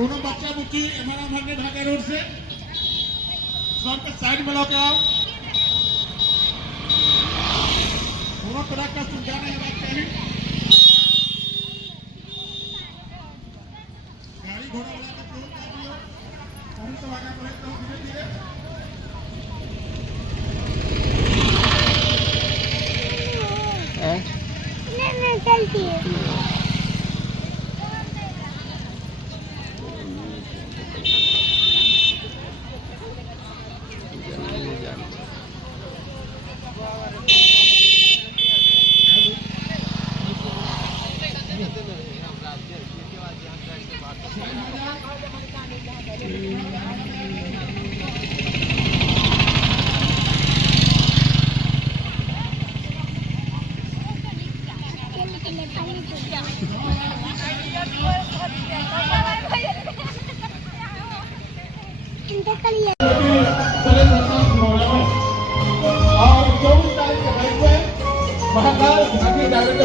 दोनों बच्चा बुच्ची हमारा भरने ढाका रोड से सड़क के साइड में लौट आओ। दोनों तरह का सुविधा नहीं होना चाहिए। गाड़ी घोड़ा वाला का फोन कर दियो। हम तो आगे बढ़े तो धीरे धीरे नहीं चलती है।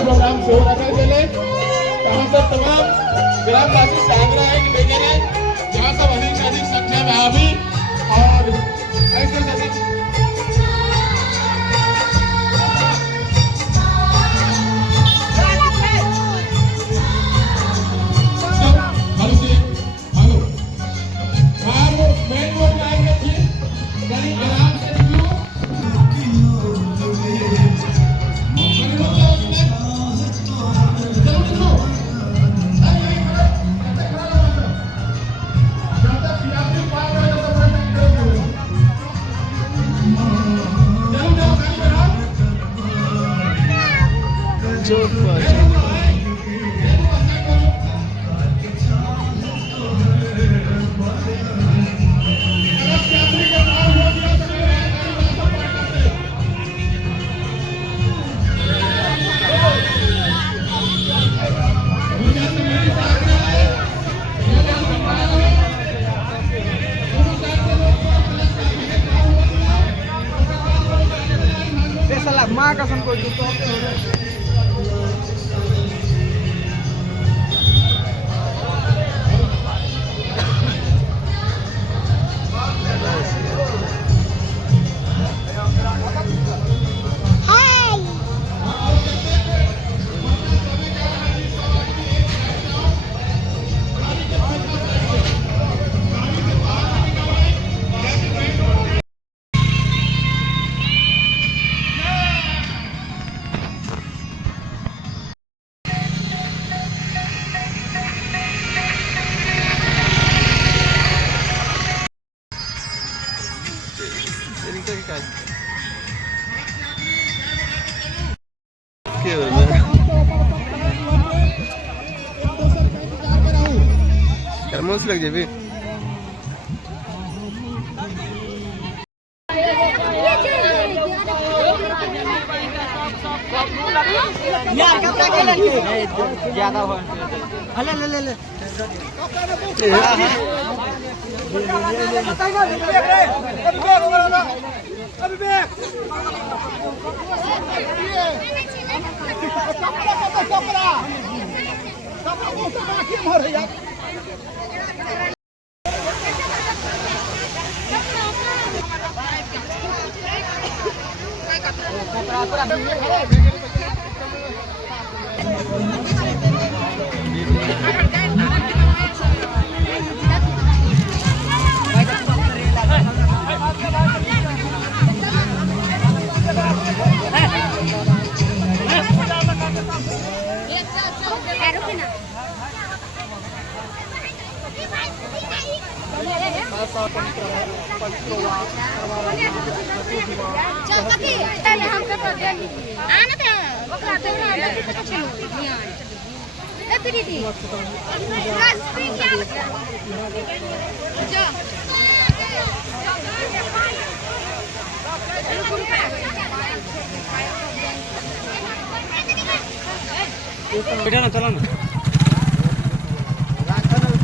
प्रोग्राम शुरू रखने के लिए हम सब तमाम ग्रामवासी से आग्रह है कि लेके जाए जहाँ सब अधिक से अधिक संख्या में आवी और ऐसे अधिक माँ कसम को कर्मों लग जाए यार कितना के ज्यादा हो ले ले ले ले अभी बैक बेटा ना चला ना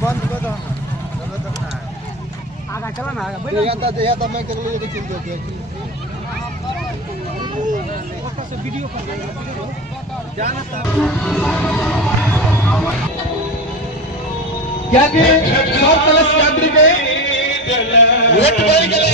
बंद कर दो आगा चला ना या तो मैं कर लूँ तो चल जाते वीडियो जाना क्या और कलश यात्री के वोट बढ़ गए